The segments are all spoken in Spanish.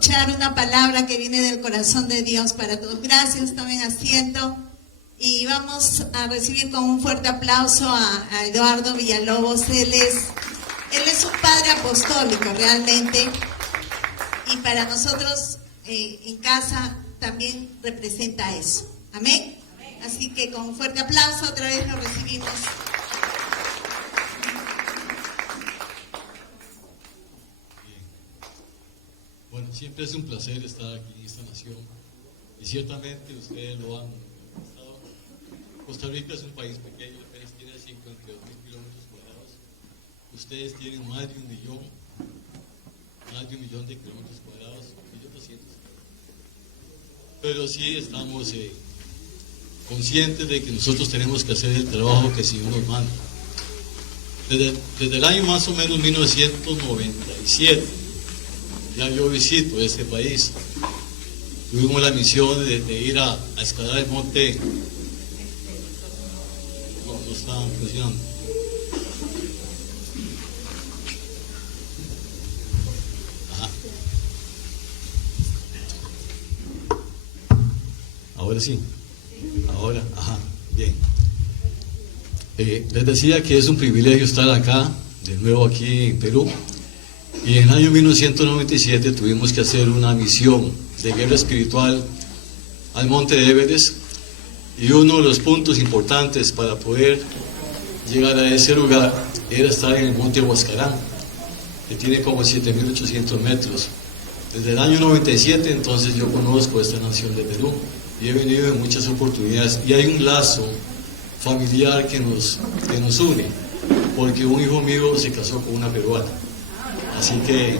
escuchar una palabra que viene del corazón de Dios para todos. Gracias, tomen asiento. Y vamos a recibir con un fuerte aplauso a Eduardo Villalobos. Él es un padre apostólico realmente. Y para nosotros en casa también representa eso. Amén. Así que con un fuerte aplauso otra vez lo recibimos. Bueno, siempre es un placer estar aquí en esta nación y ciertamente ustedes lo han manifestado. Costa Rica es un país pequeño, apenas tiene 52.000 kilómetros cuadrados. Ustedes tienen más de un millón de kilómetros cuadrados, 1.200.000. Pero sí estamos conscientes de que nosotros tenemos que hacer el trabajo que el Señor nos manda. Desde el año más o menos 1997, ya yo visito este país. Tuvimos la misión de ir a escalar el monte. No estaban funcionando. Ajá. Ahora sí. Ahora, ajá, bien. Les decía que es un privilegio estar acá, de nuevo aquí en Perú. Y en el año 1997 tuvimos que hacer una misión de guerra espiritual al monte de Everest, y uno de los puntos importantes para poder llegar a ese lugar era estar en el monte Huascarán, que tiene como 7.800 metros. Desde el año 97 entonces yo conozco esta nación de Perú y he venido en muchas oportunidades, y hay un lazo familiar que nos une, porque un hijo mío se casó con una peruana. Así que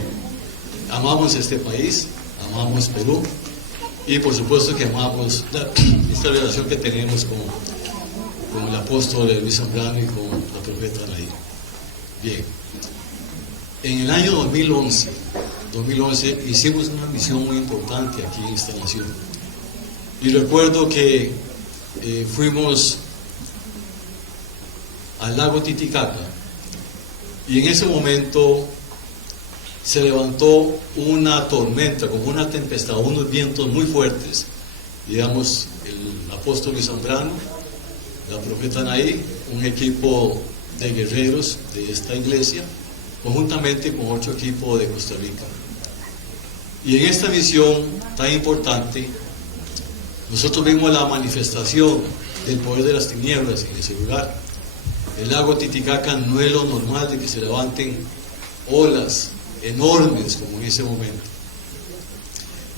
amamos este país, amamos Perú, y por supuesto que amamos esta relación que tenemos con el apóstol Luis Zambrano y con la profeta Anaí. Bien, en el año 2011 hicimos una misión muy importante aquí en esta nación. Y recuerdo que fuimos al lago Titicaca, y en ese momento se levantó una tormenta, como una tempestad, unos vientos muy fuertes. Digamos, el apóstol Luis Zambrano, la profeta Anaí, un equipo de guerreros de esta iglesia, conjuntamente con otro equipo de Costa Rica. Y en esta misión tan importante, nosotros vimos la manifestación del poder de las tinieblas en ese lugar. El lago Titicaca no es lo normal de que se levanten olas enormes como en ese momento.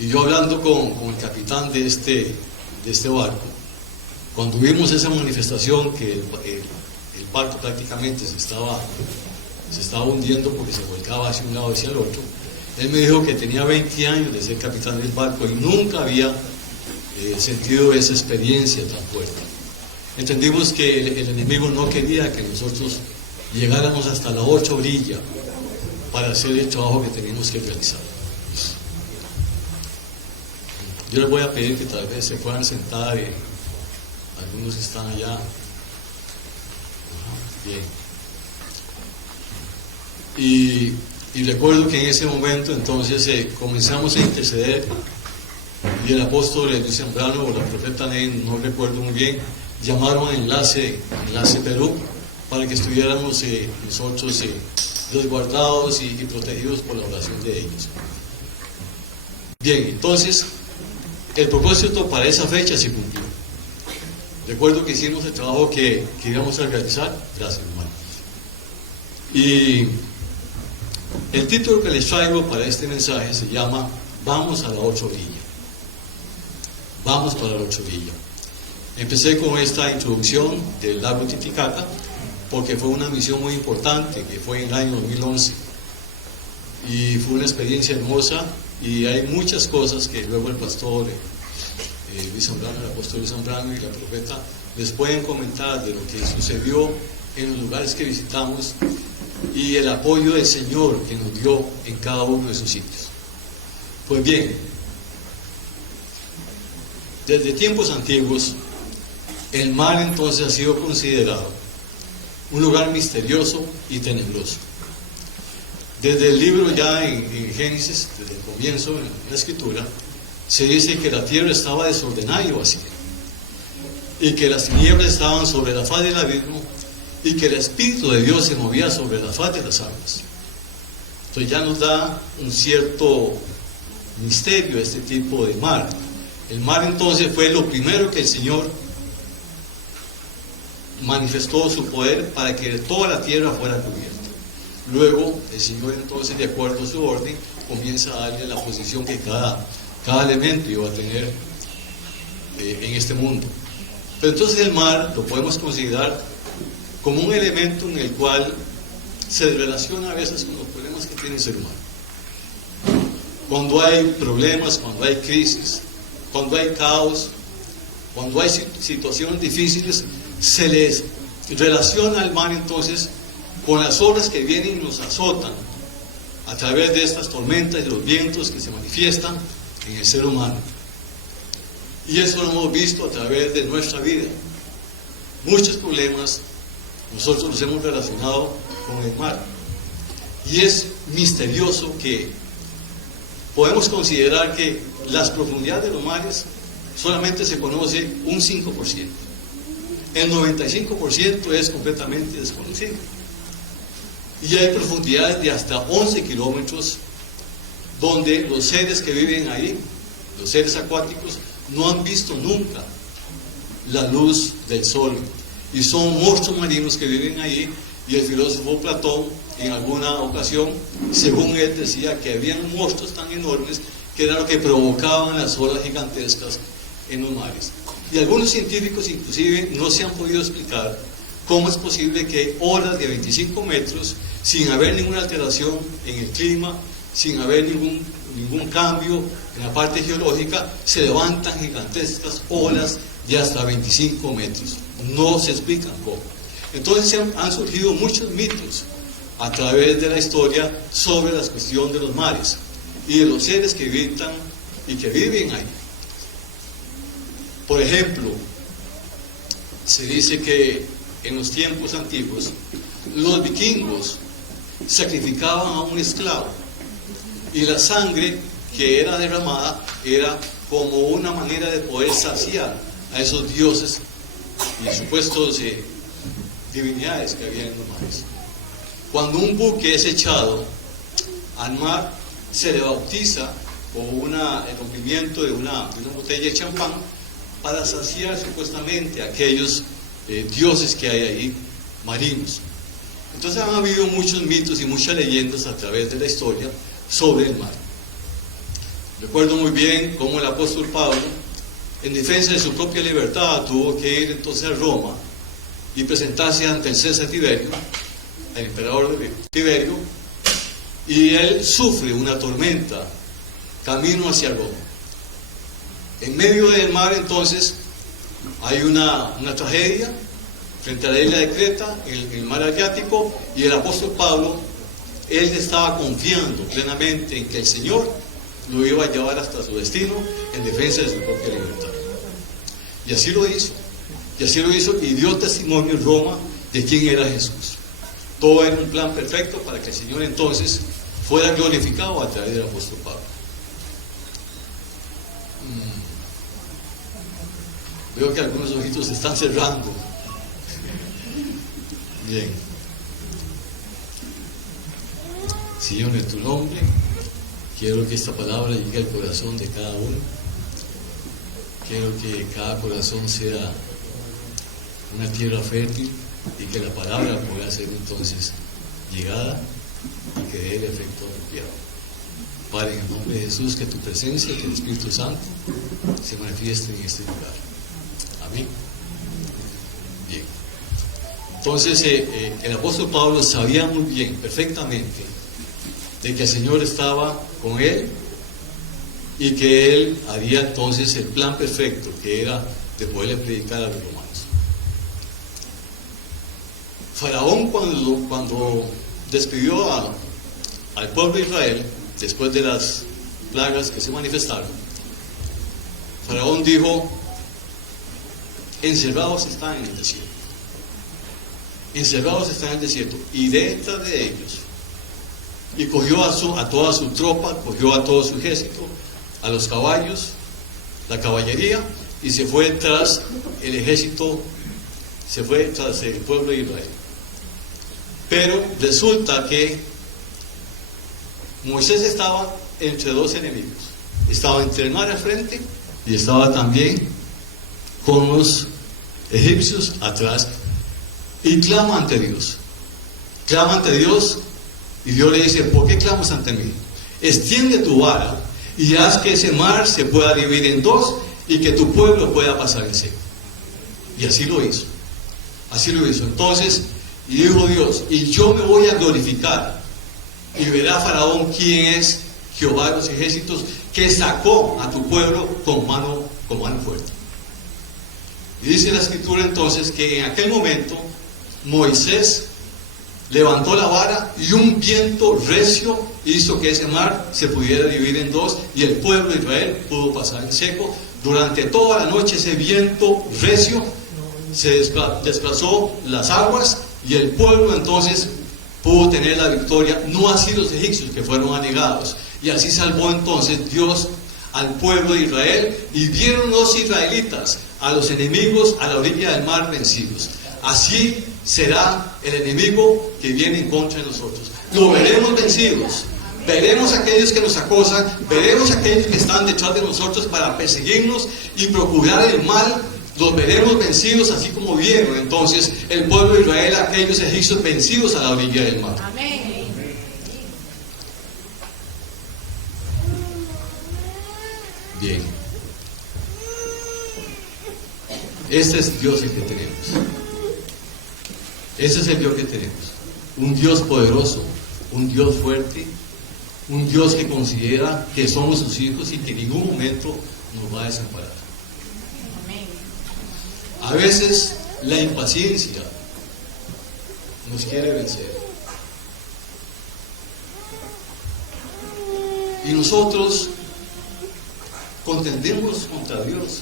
Y yo hablando con el capitán de este barco, cuando vimos esa manifestación que el barco prácticamente se estaba hundiendo porque se volcaba hacia un lado y hacia el otro, él me dijo que tenía 20 años de ser capitán del barco y nunca había sentido esa experiencia tan fuerte. Entendimos que el enemigo no quería que nosotros llegáramos hasta la 8 orilla para hacer el trabajo que teníamos que realizar. Yo les voy a pedir que tal vez se puedan sentar, algunos que están allá. Bien. Y recuerdo que en ese momento entonces comenzamos a interceder, y el apóstol Luis Zambrano o la profeta Anaí, no recuerdo muy bien, llamaron a Enlace Perú para que estuviéramos nosotros resguardados y protegidos por la oración de ellos. Bien, entonces el propósito para esa fecha se cumplió. Recuerdo que hicimos el trabajo que íbamos a realizar. Gracias, hermano. Y el título que les traigo para este mensaje se llama Vamos a la 8 orilla. Vamos para la 8 orilla. Empecé con esta introducción del lago Titicaca porque fue una misión muy importante que fue en el año 2011 y fue una experiencia hermosa, y hay muchas cosas que luego el pastor Luis Zambrano, el apóstol Luis Zambrano y la profeta les pueden comentar de lo que sucedió en los lugares que visitamos y el apoyo del Señor que nos dio en cada uno de esos sitios. Pues bien, desde tiempos antiguos el mar entonces ha sido considerado un lugar misterioso y tenebroso. Desde el libro ya en Génesis, desde el comienzo, en la escritura, se dice que la tierra estaba desordenada y vacía, y que las tinieblas estaban sobre la faz del abismo, y que el Espíritu de Dios se movía sobre la faz de las aguas. Entonces ya nos da un cierto misterio este tipo de mar. El mar entonces fue lo primero que el Señor manifestó su poder para que toda la tierra fuera cubierta. Luego el Señor entonces, de acuerdo a su orden, comienza a darle la posición que cada elemento iba a tener en este mundo. Pero entonces el mar lo podemos considerar como un elemento en el cual se relaciona a veces con los problemas que tiene el ser humano. Cuando hay problemas, cuando hay crisis, cuando hay caos, cuando hay situaciones difíciles, se les relaciona al mar entonces con las olas que vienen y nos azotan a través de estas tormentas y los vientos que se manifiestan en el ser humano. Y eso lo hemos visto a través de nuestra vida. Muchos problemas nosotros los hemos relacionado con el mar. Y es misterioso que podemos considerar que las profundidades de los mares solamente se conoce un 5%. El 95% es completamente desconocido. Y hay profundidades de hasta 11 kilómetros donde los seres que viven ahí, los seres acuáticos, no han visto nunca la luz del sol. Y son monstruos marinos que viven ahí. Y el filósofo Platón, en alguna ocasión, según él, decía que habían monstruos tan enormes que era lo que provocaban las olas gigantescas en los mares. Y algunos científicos inclusive no se han podido explicar cómo es posible que olas de 25 metros, sin haber ninguna alteración en el clima, sin haber ningún cambio en la parte geológica, se levantan gigantescas olas de hasta 25 metros. No se explican cómo. Entonces han surgido muchos mitos a través de la historia sobre la cuestión de los mares y de los seres que habitan y que viven ahí. Por ejemplo, se dice que en los tiempos antiguos los vikingos sacrificaban a un esclavo y la sangre que era derramada era como una manera de poder saciar a esos dioses y supuestos divinidades que había en los mares. Cuando un buque es echado al mar, se le bautiza con el rompimiento de una botella de champán para saciar supuestamente a aquellos dioses que hay ahí, marinos. Entonces han habido muchos mitos y muchas leyendas a través de la historia sobre el mar. Recuerdo muy bien cómo el apóstol Pablo, en defensa de su propia libertad, tuvo que ir entonces a Roma y presentarse ante el César Tiberio, el emperador Tiberio, y él sufre una tormenta camino hacia Roma. En medio del mar entonces hay una tragedia frente a la isla de Creta, en el mar Adriático, y el apóstol Pablo, él estaba confiando plenamente en que el Señor lo iba a llevar hasta su destino en defensa de su propia libertad. Y así lo hizo, y dio testimonio en Roma de quién era Jesús. Todo era un plan perfecto para que el Señor entonces fuera glorificado a través del apóstol Pablo. Veo que algunos ojitos se están cerrando. Bien. Señor, en tu nombre, quiero que esta palabra llegue al corazón de cada uno. Quiero que cada corazón sea una tierra fértil y que la palabra pueda ser entonces llegada y que dé el efecto apropiado. Padre, en el nombre de Jesús, que tu presencia, que el Espíritu Santo se manifieste en este lugar. Amén. Bien. Entonces, el apóstol Pablo sabía muy bien, perfectamente, de que el Señor estaba con él y que él haría entonces el plan perfecto, que era de poderle predicar a los romanos. Faraón, cuando despidió al pueblo de Israel, después de las plagas que se manifestaron, Faraón dijo: encerrados están en el desierto. Encerrados están en el desierto, y detrás de ellos y cogió a toda su tropa, cogió a todo su ejército, a los caballos, la caballería, y se fue tras el ejército, se fue tras el pueblo de Israel. Pero resulta que Moisés estaba entre dos enemigos. Estaba entre el mar al frente y estaba también con los egipcios atrás. Y clama ante Dios. Clama ante Dios y Dios le dice: ¿por qué clamas ante mí? Extiende tu vara y haz que ese mar se pueda dividir en dos y que tu pueblo pueda pasar en seco. Y así lo hizo. Así lo hizo. Entonces, y dijo Dios: y yo me voy a glorificar, y verá Faraón quién es Jehová de los ejércitos, que sacó a tu pueblo con mano fuerte. Y dice la escritura entonces que en aquel momento Moisés levantó la vara y un viento recio hizo que ese mar se pudiera dividir en dos y el pueblo de Israel pudo pasar en seco. Durante toda la noche ese viento recio se desplazó las aguas y el pueblo entonces pudo tener la victoria, no así los egipcios que fueron anegados. Y así salvó entonces Dios al pueblo de Israel, y vieron los israelitas a los enemigos a la orilla del mar vencidos. Así será el enemigo que viene en contra de nosotros. Lo veremos vencidos. Veremos a aquellos que nos acosan, veremos a aquellos que están detrás de nosotros para perseguirnos y procurar el mal. Los veremos vencidos, así como vieron entonces el pueblo de Israel a aquellos egipcios vencidos a la orilla del mar. Amén. Bien. Este es Dios el que tenemos. Ese es el Dios que tenemos. Un Dios poderoso, un Dios fuerte, un Dios que considera que somos sus hijos y que en ningún momento nos va a desamparar. A veces la impaciencia nos quiere vencer. Y nosotros contendemos contra Dios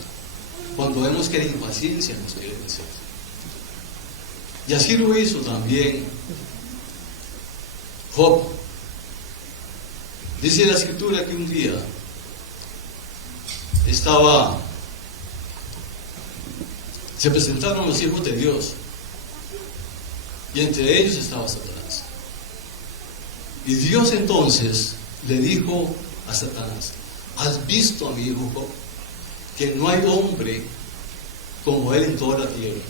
cuando vemos que la impaciencia nos quiere vencer. Y así lo hizo también Job. Dice la escritura que un día se presentaron los hijos de Dios y entre ellos estaba Satanás. Y Dios entonces le dijo a Satanás: ¿has visto a mi hijo Job? Que no hay hombre como él en toda la tierra,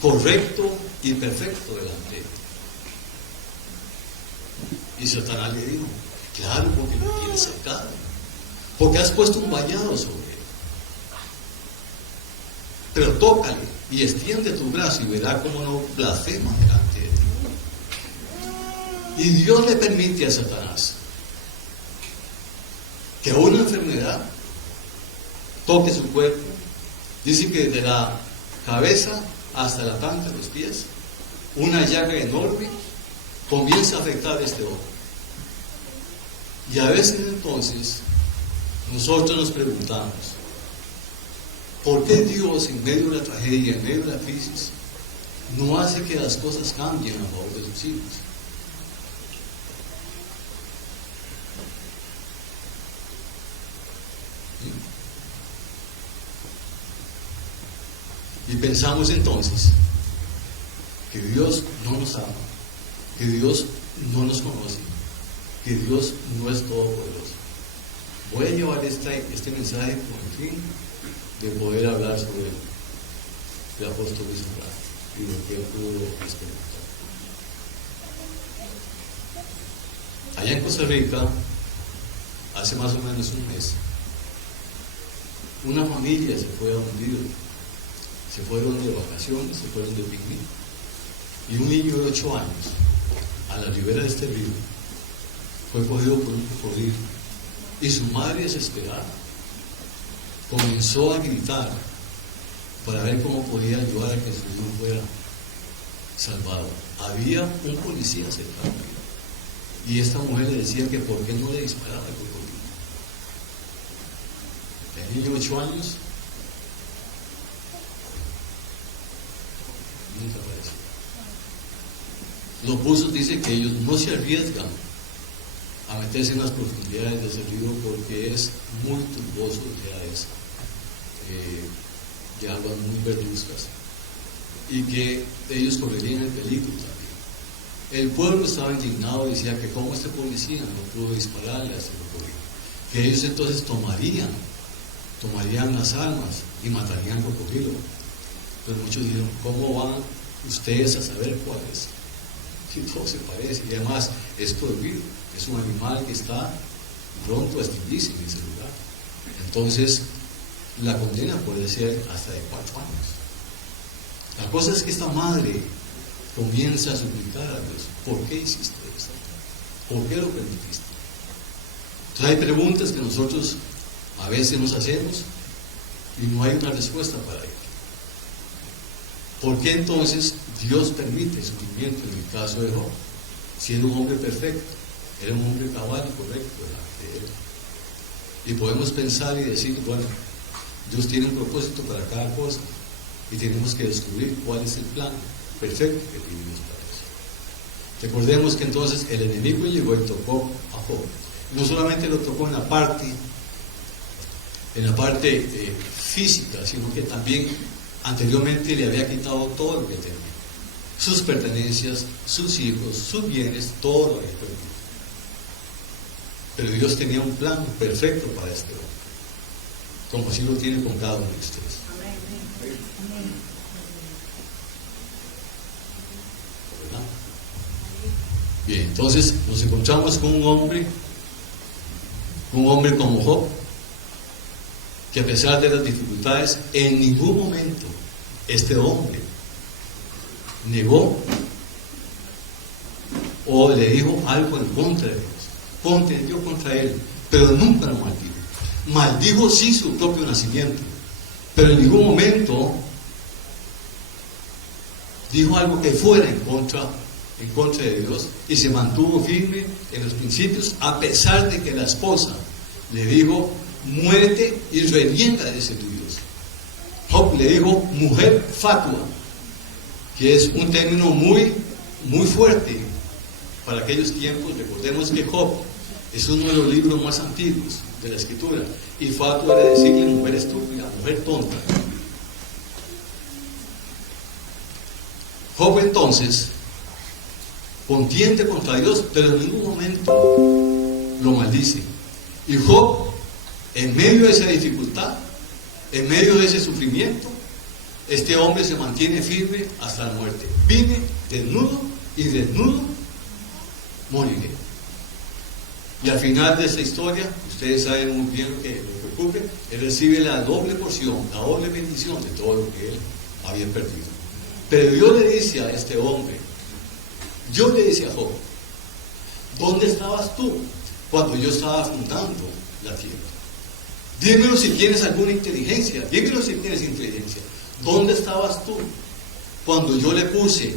correcto y perfecto delante de él. Y Satanás le dijo: claro, porque lo tienes cercado, porque has puesto un vallado sobre él. Pero tócale y extiende tu brazo y verá cómo no blasfema delante de ti. Y Dios le permite a Satanás que una enfermedad toque su cuerpo. Dice que desde la cabeza hasta la planta de los pies, una llaga enorme comienza a afectar este ojo. Y a veces entonces nosotros nos preguntamos: ¿por qué Dios en medio de la tragedia, en medio de la crisis, no hace que las cosas cambien a favor de sus hijos? Y pensamos entonces que Dios no nos ama, que Dios no nos conoce, que Dios no es todopoderoso. Voy a llevar este mensaje con el fin de poder hablar sobre el apóstol Israel y lo que él pudo experimentar. Allá en Costa Rica, hace más o menos un mes, una familia se fue a hundir. Se fueron de vacaciones, se fueron de picnic. Y un niño de 8 años, a la ribera de este río, fue cogido por un cocodrilo. Y su madre, desesperada, comenzó a gritar para ver cómo podía ayudar a que su hijo fuera salvado. Había un policía cercano. Y esta mujer le decía que por qué no le disparaba al cocodrilo. El niño de 8 años nunca apareció. Los buzos dicen que ellos no se arriesgan a meterse en las profundidades de ese río porque es muy turboso, de aguas muy verduzcas, y que ellos correrían el peligro también. El pueblo estaba indignado y decía que cómo este policía no pudo dispararle a este cocodrilo, que ellos entonces tomarían las armas y matarían al cocodrilo. Pero muchos dijeron, ¿cómo van ustedes a saber cuál es? Si todo se parece, y además es prohibido, es un animal que está pronto a extinguirse en ese lugar. Entonces, la condena puede ser hasta de 4 años. La cosa es que esta madre comienza a suplicar a Dios, ¿por qué hiciste esto? ¿Por qué lo permitiste? Entonces hay preguntas que nosotros a veces nos hacemos y no hay una respuesta para ello. ¿Por qué entonces Dios permite sufrimiento en el caso de Job? Si era un hombre perfecto, era un hombre cabal y correcto delante de él. Y podemos pensar y decir, bueno, Dios tiene un propósito para cada cosa y tenemos que descubrir cuál es el plan perfecto que tiene Dios para eso. Recordemos que entonces el enemigo llegó y tocó a Job. No solamente lo tocó en la parte física, sino que también anteriormente le había quitado todo lo que tenía. Sus pertenencias, sus hijos, sus bienes, todo lo había perdido. Pero Dios tenía un plan perfecto para este hombre, como así lo tiene con cada uno de ustedes. ¿Verdad? Bien, entonces nos encontramos con un hombre como Job, que a pesar de las dificultades, en ningún momento este hombre negó o le dijo algo en contra de Dios, contendió contra él, pero nunca lo maldijo. Maldijo sí su propio nacimiento, pero en ningún momento dijo algo que fuera en contra de Dios, y se mantuvo firme en los principios, a pesar de que la esposa le dijo, muérete y reniega de ese tu Dios. Job le dijo mujer fatua, que es un término muy, muy fuerte para aquellos tiempos. Recordemos que Job es uno de los libros más antiguos de la escritura, y fatua era decirle mujer estúpida, mujer tonta. Job entonces contiende contra Dios, pero en ningún momento lo maldice. Y Job, en medio de esa dificultad, en medio de ese sufrimiento, este hombre se mantiene firme hasta la muerte. Vine desnudo y desnudo moriré. Y al final de esta historia, ustedes saben muy bien lo que ocurre, él recibe la doble porción, la doble bendición de todo lo que él había perdido. Pero Dios le dice a este hombre, Dios le dice a Job, ¿dónde estabas tú cuando yo estaba fundando la tierra? Dímelo si tienes alguna inteligencia, dímelo si tienes inteligencia. ¿Dónde estabas tú cuando yo le puse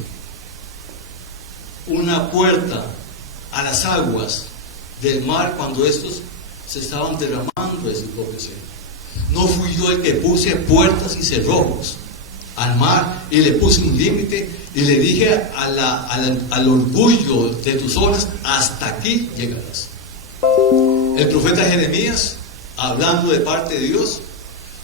una puerta a las aguas del mar cuando estos se estaban derramando de su propio seno? ¿No fui yo el que puse puertas y cerrojos al mar y le puse un límite y le dije al orgullo de tus obras, hasta aquí llegarás? El profeta Jeremías, hablando de parte de Dios,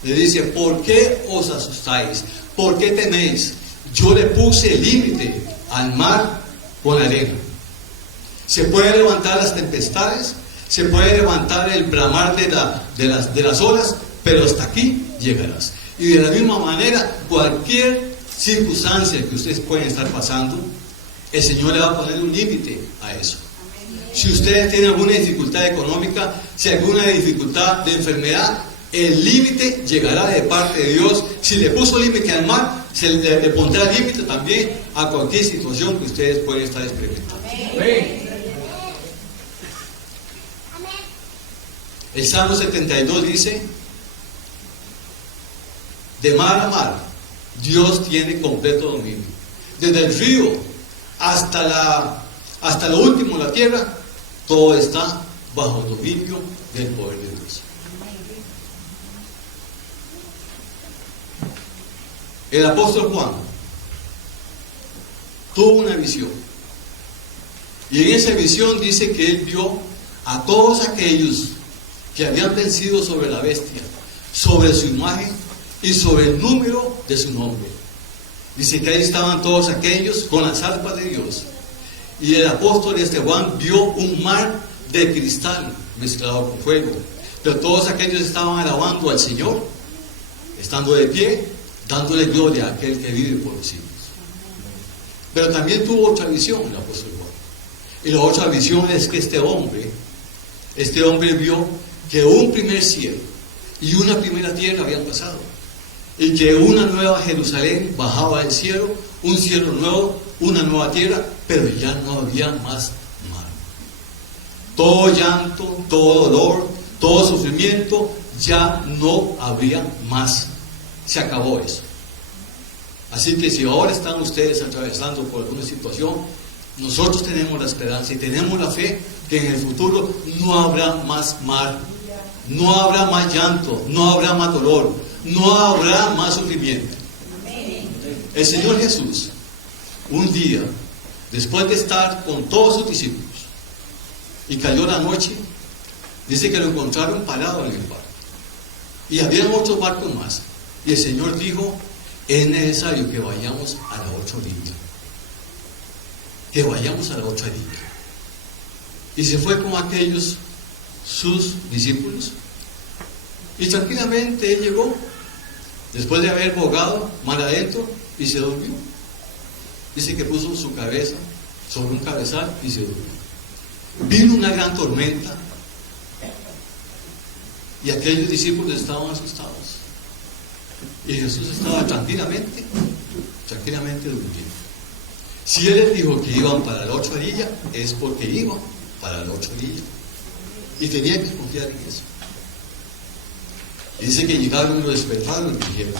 le dice, ¿por qué os asustáis? ¿Por qué teméis? Yo le puse límite al mar con arena. Se puede levantar las tempestades, se puede levantar el bramar de las olas, pero hasta aquí llegarás. Y de la misma manera, cualquier circunstancia que ustedes pueden estar pasando, el Señor le va a poner un límite a eso. Si ustedes tienen alguna dificultad económica, si alguna dificultad de enfermedad, el límite llegará de parte de Dios. Si le puso límite al mar, se le pondrá límite también a cualquier situación que ustedes pueden estar experimentando. Amén. El Salmo 72 dice, de mar a mar, Dios tiene completo dominio. Desde el río hasta lo último de la tierra, todo está bajo el dominio del poder de Dios. El apóstol Juan tuvo una visión, y en esa visión dice que él vio a todos aquellos que habían vencido sobre la bestia, sobre su imagen y sobre el número de su nombre. Dice que ahí estaban todos aquellos con las arpas de Dios. Y el apóstol Juan vio un mar de cristal mezclado con fuego. Pero todos aquellos estaban alabando al Señor, estando de pie, dándole gloria a aquel que vive por los siglos. Pero también tuvo otra visión el apóstol Juan. Y la otra visión es que este hombre vio que un primer cielo y una primera tierra habían pasado. Y que una nueva Jerusalén bajaba del cielo, un cielo nuevo, una nueva tierra, pero ya no había más mar. Todo llanto, todo dolor, todo sufrimiento, ya no habría más. Se acabó eso. Así que si ahora están ustedes atravesando por alguna situación, nosotros tenemos la esperanza y tenemos la fe que en el futuro no habrá más mar, no habrá más llanto, no habrá más dolor, no habrá más sufrimiento. El Señor Jesús, un día, después de estar con todos sus discípulos, y cayó la noche, dice que lo encontraron parado en el barco. Y había otros barcos más. Y el Señor dijo, es necesario que vayamos a la otra orilla. Que vayamos a la otra orilla. Y se fue con aquellos, sus discípulos. Y tranquilamente él llegó, después de haber bogado mar adentro, y se durmió. Dice que puso su cabeza sobre un cabezal y se durmió. Vino una gran tormenta y aquellos discípulos estaban asustados. Y Jesús estaba tranquilamente durmiendo. Si Él les dijo que iban para la otra orilla, es porque iban para la otra orilla. Y tenía que confiar en eso. Dice que llegaron y lo despertaron y dijeron,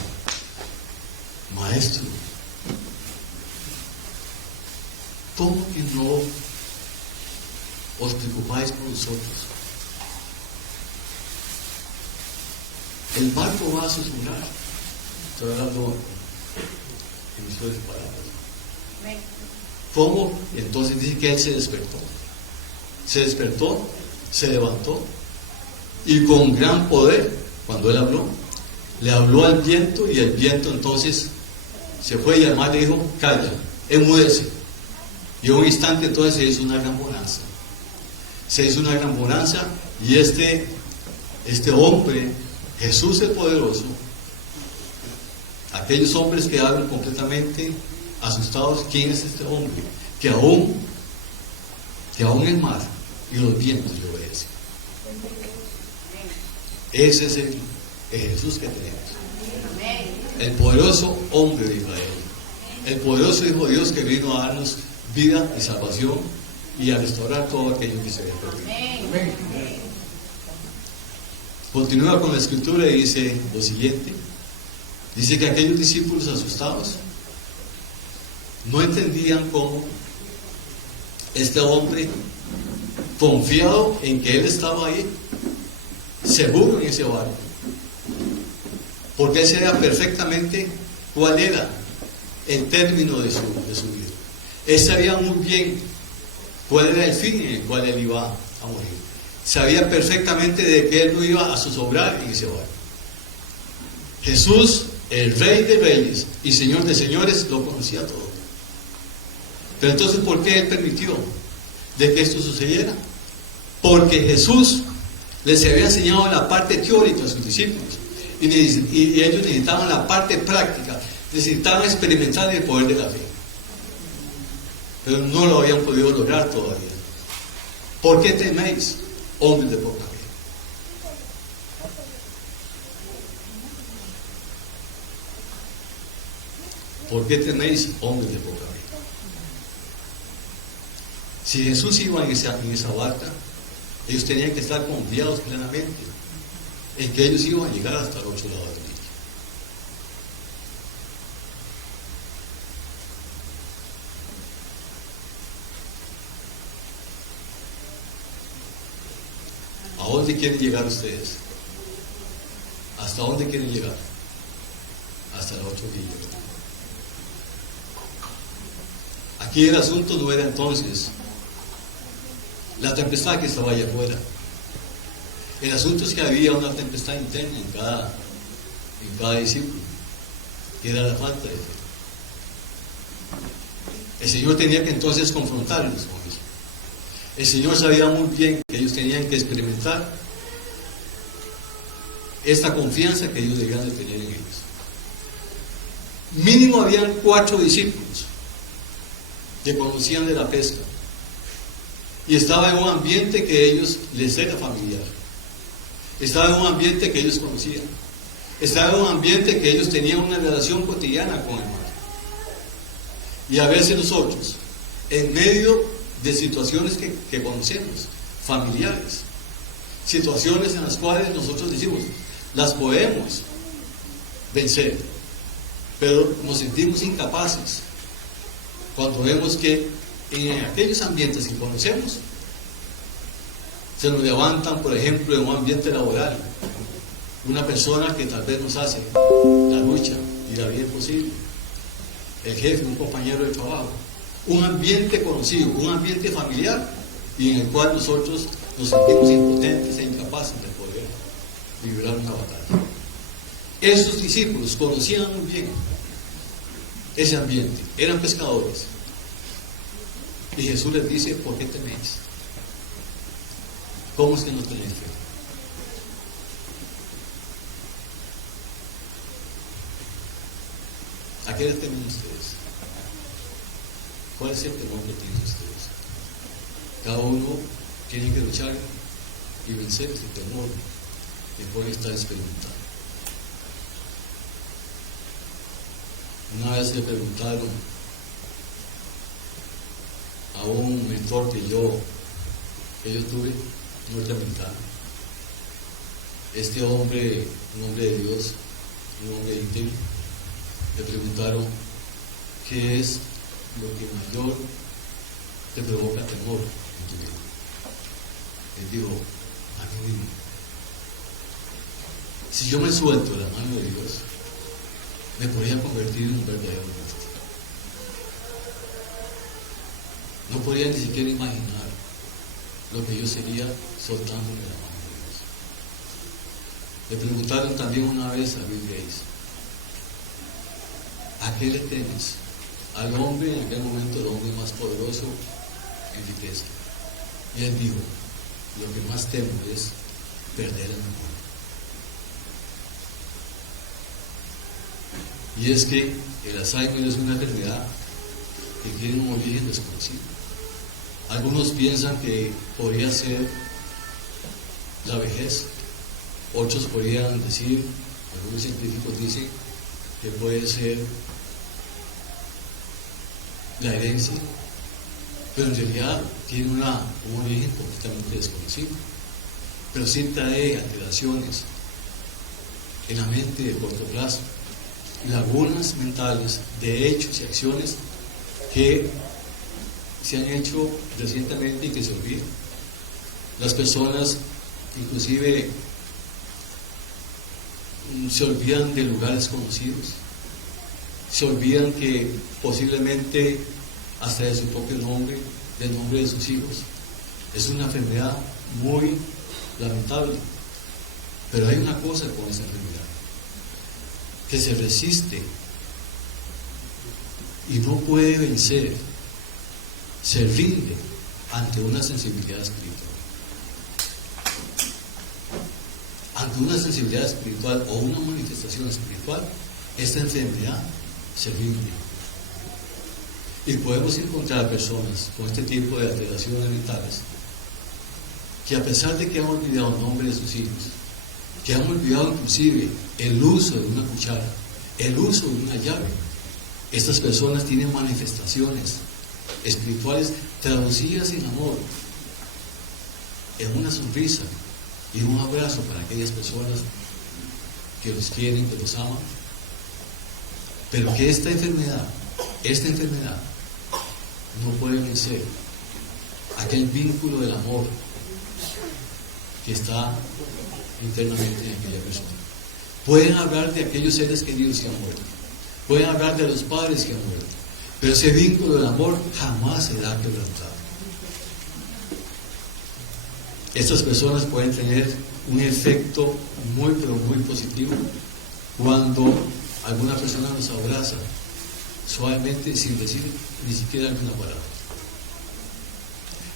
Maestro, ¿cómo que no os preocupáis por nosotros? El barco va a susurrar. Estoy hablando en mis sueles palabras. ¿Cómo? Entonces dice que él se despertó. Se despertó, se levantó y con gran poder, cuando él habló, le habló al viento y el viento entonces se fue y al mar le dijo, calla, enmudece. Y en un instante entonces se hizo una gran bonanza. Se hizo una gran bonanza y este hombre, Jesús el poderoso, aquellos hombres quedaron completamente asustados. ¿Quién es este hombre? Que aún el mar y los vientos le obedecen. Ese es el Jesús que tenemos. El poderoso hombre de Israel. El poderoso Hijo de Dios que vino a darnos vida y salvación y a restaurar todo aquello que se había perdido. Continúa con la escritura y dice lo siguiente. Dice que aquellos discípulos asustados no entendían cómo este hombre, confiado en que él estaba ahí, seguro en ese barco, porque él sabía perfectamente cuál era el término de su vida. Él sabía muy bien cuál era el fin en el cual él iba a morir. Sabía perfectamente de que él no iba a zozobrar en ese barco. Jesús, el Rey de Reyes y Señor de Señores, lo conocía todo. Pero entonces, ¿por qué él permitió de que esto sucediera? Porque Jesús les había enseñado la parte teórica a sus discípulos y ellos necesitaban la parte práctica, necesitaban experimentar el poder de la fe, pero no lo habían podido lograr todavía. ¿Por qué teméis, hombres de poca fe? ¿Por qué teméis, hombres de poca fe? Si Jesús iba en esa barca, ellos tenían que estar confiados plenamente en que ellos iban a llegar hasta el otro lado del río. ¿A dónde quieren llegar ustedes? ¿Hasta dónde quieren llegar? Hasta el otro río. Aquí el asunto no era entonces la tempestad que estaba allá afuera. El asunto es que había una tempestad interna en cada discípulo, que era la falta de fe. El Señor tenía que entonces confrontarlos con eso. El Señor sabía muy bien que ellos tenían que experimentar esta confianza que ellos debían de tener en ellos. Mínimo habían 4 discípulos que conocían de la pesca y estaba en un ambiente que ellos les era familiar, estaba en un ambiente que ellos conocían, estaba en un ambiente que ellos tenían una relación cotidiana con el mar. Y a veces nosotros, en medio de situaciones que conocemos, familiares, situaciones en las cuales nosotros decimos, las podemos vencer, pero nos sentimos incapaces cuando vemos que en aquellos ambientes que conocemos se nos levantan, por ejemplo, en un ambiente laboral, una persona que tal vez nos hace la lucha y la vida imposible, el jefe, un compañero de trabajo, un ambiente conocido, un ambiente familiar, y en el cual nosotros nos sentimos impotentes e incapaces de poder librar una batalla. Esos discípulos conocían muy bien ese ambiente, eran pescadores, y Jesús les dice: ¿por qué teméis? ¿Cómo es que no tenéis fe? ¿A qué le temen ustedes? ¿Cuál es el temor que tienen ustedes? Cada uno tiene que luchar y vencer ese temor que puede estar experimentando. Una vez le preguntaron a un mentor que yo tuve, norteamericano, este hombre, un hombre de Dios, un hombre íntegro, le preguntaron: ¿qué es lo que mayor te provoca temor en tu vida? Él dijo: a mí mismo. Si yo me suelto de la mano de Dios, me podría convertir en un verdadero monstruo. No podría ni siquiera imaginar lo que yo sería soltándome de la mano de Dios. Le preguntaron también una vez a Bill Gates: ¿a qué le temes? Al hombre, en aquel momento el hombre más poderoso en riqueza. Y él dijo: lo que más temo es perder el amor. Y es que el Alzheimer es una enfermedad que tiene un origen desconocido. Algunos piensan que podría ser la vejez, otros podrían decir, algunos científicos dicen que puede ser la herencia, pero en realidad tiene un origen completamente desconocido. Pero sí trae alteraciones en la mente de corto plazo, lagunas mentales de hechos y acciones que se han hecho recientemente y que se olvidan. Las personas inclusive se olvidan de lugares conocidos, se olvidan que posiblemente hasta de su propio nombre, del nombre de sus hijos. Es una enfermedad muy lamentable, pero hay una cosa con esa enfermedad, que se resiste y no puede vencer, se rinde ante una sensibilidad espiritual. Ante una sensibilidad espiritual o una manifestación espiritual, esta enfermedad se rinde. Y podemos encontrar personas con este tipo de alteraciones mentales que, a pesar de que han olvidado el nombre de sus hijos, que han olvidado inclusive el uso de una cuchara, el uso de una llave, estas personas tienen manifestaciones espirituales traducidas en amor, en una sonrisa y un abrazo para aquellas personas que los quieren, que los aman, pero que esta enfermedad no puede vencer aquel vínculo del amor que está internamente en aquella persona. Pueden hablar de aquellos seres queridos que han muerto, pueden hablar de los padres que han muerto, pero ese vínculo del amor jamás será quebrantado. estas personas pueden tener un efecto muy, pero muy positivo cuando alguna persona nos abraza suavemente sin decir ni siquiera alguna palabra.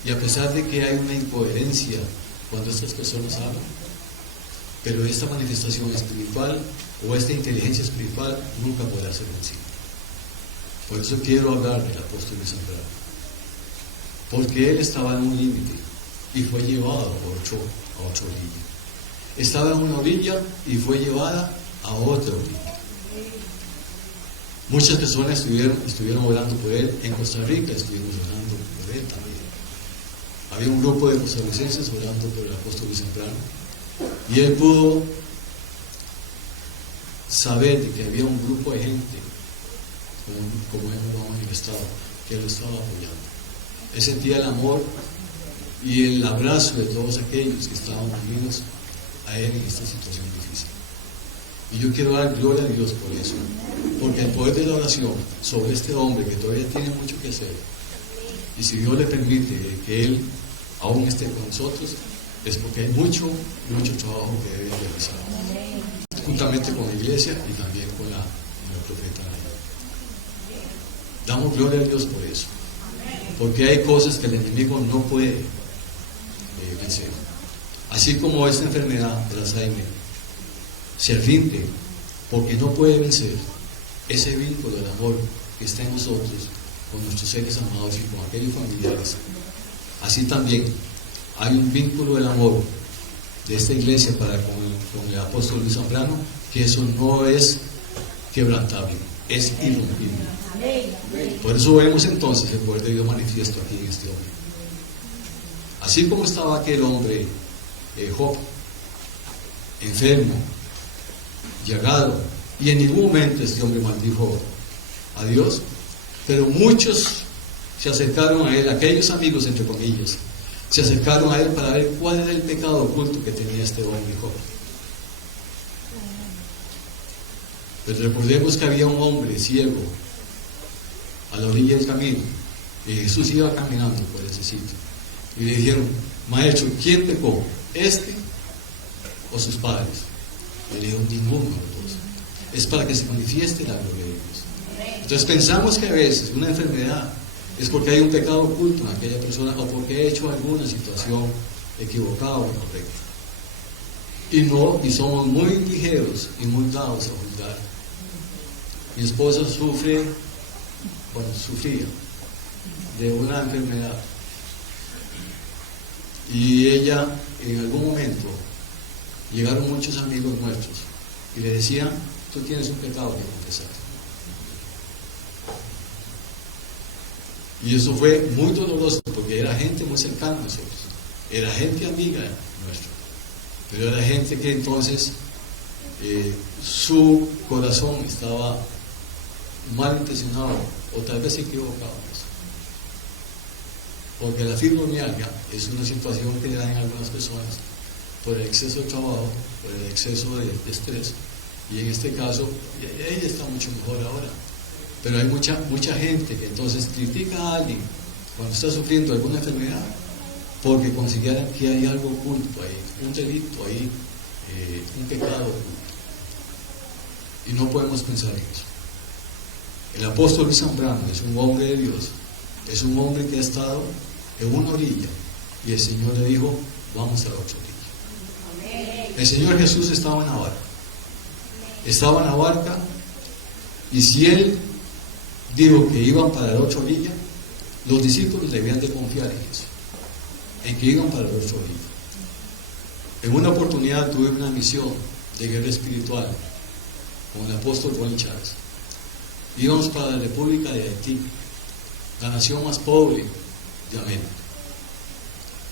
Y a pesar de que hay una incoherencia cuando estas personas hablan, pero esta manifestación espiritual o esta inteligencia espiritual nunca podrá ser vencida. Por eso quiero hablar del apóstol de Zambrano, porque él estaba en un límite y fue llevado a otra orilla. Estaba en una orilla y fue llevada a otra orilla. Muchas personas estuvieron orando por él. En Costa Rica estuvimos orando por él también. Había un grupo de costarricenses orando por el apóstol de Zambrano, y él pudo saber de que había un grupo de gente, como él lo ha manifestado, que lo estaba apoyando. Él sentía el amor y el abrazo de todos aquellos que estaban unidos a él en esta situación difícil. Y yo quiero dar gloria a Dios por eso, porque el poder de la oración sobre este hombre que todavía tiene mucho que hacer, y si Dios le permite que él aún esté con nosotros, es porque hay mucho trabajo que debe realizar, juntamente con la iglesia y también con la profeta. Damos gloria a Dios por eso, porque hay cosas que el enemigo no puede vencer. Así como esta enfermedad del Alzheimer se rinde porque no puede vencer ese vínculo del amor que está en nosotros con nuestros seres amados y con aquellos familiares. Así también hay un vínculo del amor de esta iglesia para con el apóstol Luis Zambrano, que eso no es quebrantable, es irrompible. Por eso vemos entonces el poder de Dios manifiesto aquí en este hombre. Así como estaba aquel hombre, Job, enfermo, llagado, y en ningún momento este hombre maldijo a Dios, pero muchos se acercaron a él, aquellos amigos entre comillas, se acercaron a él para ver cuál era el pecado oculto que tenía este hombre Job. Pero recordemos que había un hombre ciego a la orilla del camino, y Jesús iba caminando por ese sitio, y le dijeron: maestro, ¿quién pecó? ¿Este o sus padres? Y le dijo: ninguno de los dos. Es para que se manifieste la gloria de Dios. Entonces pensamos que a veces una enfermedad es porque hay un pecado oculto en aquella persona, o porque ha hecho alguna situación equivocada o incorrecta. Y somos muy ligeros y muy dados a juzgar. Mi esposa sufría de una enfermedad, y ella en algún momento llegaron muchos amigos nuestros y le decían: tú tienes un pecado que confesar. Y eso fue muy doloroso, porque era gente muy cercana a nosotros, era gente amiga nuestra, pero era gente que entonces su corazón estaba mal intencionado, o tal vez equivocado. Porque la fibromialgia es una situación que le da en algunas personas por el exceso de trabajo, por el exceso de estrés, y en este caso ella está mucho mejor ahora. Pero hay mucha gente que entonces critica a alguien cuando está sufriendo alguna enfermedad porque consideran que hay algo oculto ahí, un delito ahí, un pecado oculto. Y no podemos pensar en eso. El apóstol Luis Zambrano es un hombre de Dios, es un hombre que ha estado en una orilla y el Señor le dijo: vamos a la otra orilla. El Señor Jesús estaba en la barca, y si Él dijo que iban para la otra orilla, los discípulos debían de confiar en eso, en que iban para la otra orilla. En una oportunidad tuve una misión de guerra espiritual con el apóstol Ronnie Chávez. Íbamos para la República de Haití, la nación más pobre de América.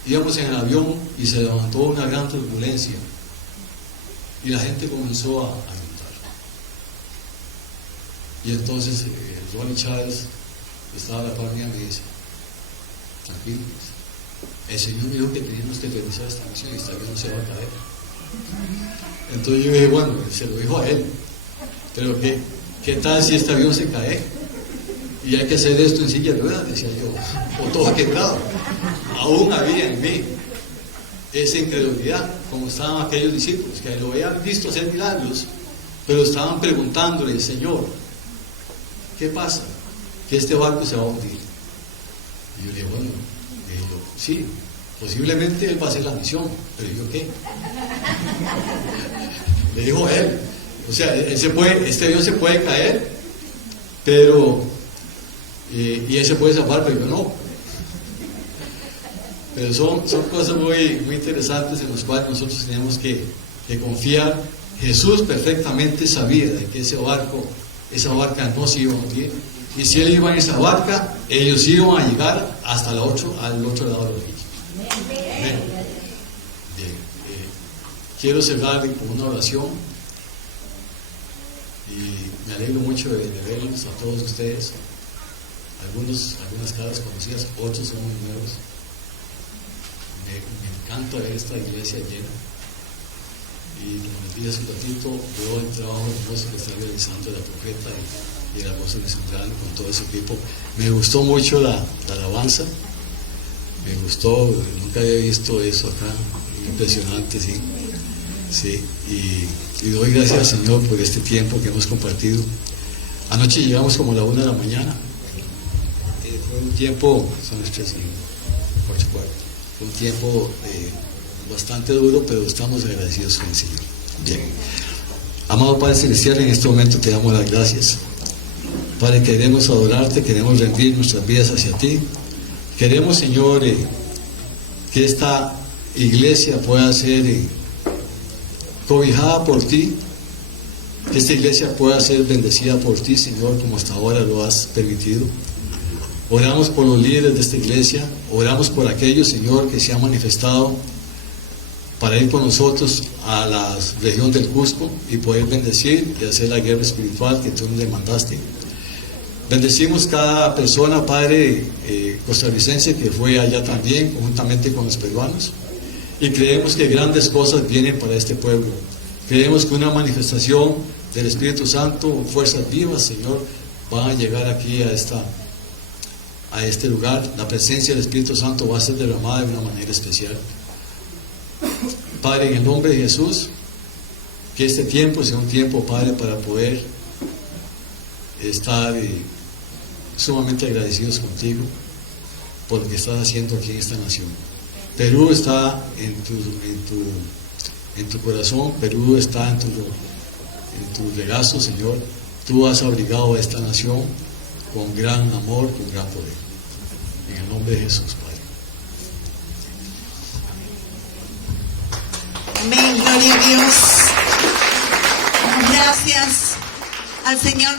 Íbamos en el avión y se levantó una gran turbulencia y la gente comenzó a gritar. Y entonces Ronnie Chávez estaba a la par mía y me dice: tranquilos, el Señor me dijo que teníamos que realizar esta misión y esta avión no se va a caer. Entonces yo dije: bueno, se lo dijo a él, pero ¿qué tal si este avión se cae? Y hay que hacer esto en silla de ruedas, decía yo, o todo quebrado. Aún había en mí esa incredulidad, como estaban aquellos discípulos que lo habían visto hacer milagros, pero estaban preguntándole: Señor, ¿qué pasa? Que este barco se va a hundir. Y yo le dije: bueno, sí, posiblemente él va a hacer la misión, pero yo qué. Le dijo él, o sea, este Dios se puede caer, pero y él se puede salvar, pero yo no. Pero son cosas muy, muy interesantes en las cuales nosotros tenemos que confiar. Jesús perfectamente sabía de que esa barca no se iba a hundir, y si él iba en esa barca, ellos iban a llegar hasta al otro lado del río. Amén. Bien, quiero cerrar con una oración, y me alegro mucho de verlos a todos ustedes, algunas caras conocidas, otros son muy nuevos. Me encanta ver esta iglesia llena, y como les dije hace un ratito, veo el trabajo hermoso que está realizando la profeta y el apóstol central con todo ese equipo. Me gustó mucho la alabanza, me gustó, nunca había visto eso acá, impresionante, sí, y doy gracias al Señor por este tiempo que hemos compartido. Anoche llegamos como a la 1 de la mañana, fue un tiempo, son las 3 y 8 cuartos. Fue un tiempo bastante duro, pero estamos agradecidos con el Señor. Bien. Amado Padre Celestial, en este momento te damos las gracias. Padre, queremos adorarte, queremos rendir nuestras vidas hacia ti. Queremos, Señor, que esta iglesia pueda ser cobijada por ti, que esta iglesia pueda ser bendecida por ti, Señor, como hasta ahora lo has permitido. Oramos por los líderes de esta iglesia, oramos por aquellos, Señor, que se han manifestado para ir con nosotros a la región del Cusco y poder bendecir y hacer la guerra espiritual que tú nos demandaste. Bendecimos cada persona, Padre, costarricense que fue allá también, conjuntamente con los peruanos, y creemos que grandes cosas vienen para este pueblo. Creemos que una manifestación del Espíritu Santo, fuerzas vivas, Señor, van a llegar aquí a este lugar. La presencia del Espíritu Santo va a ser derramada de una manera especial. Padre, en el nombre de Jesús, que este tiempo sea un tiempo, Padre, para poder estar sumamente agradecidos contigo por lo que estás haciendo aquí en esta nación. Perú está en tu corazón, Perú está en tu regazo, Señor. Tú has abrigado a esta nación con gran amor, con gran poder. En el nombre de Jesús, Padre. Amén, gloria a Dios. Gracias al Señor.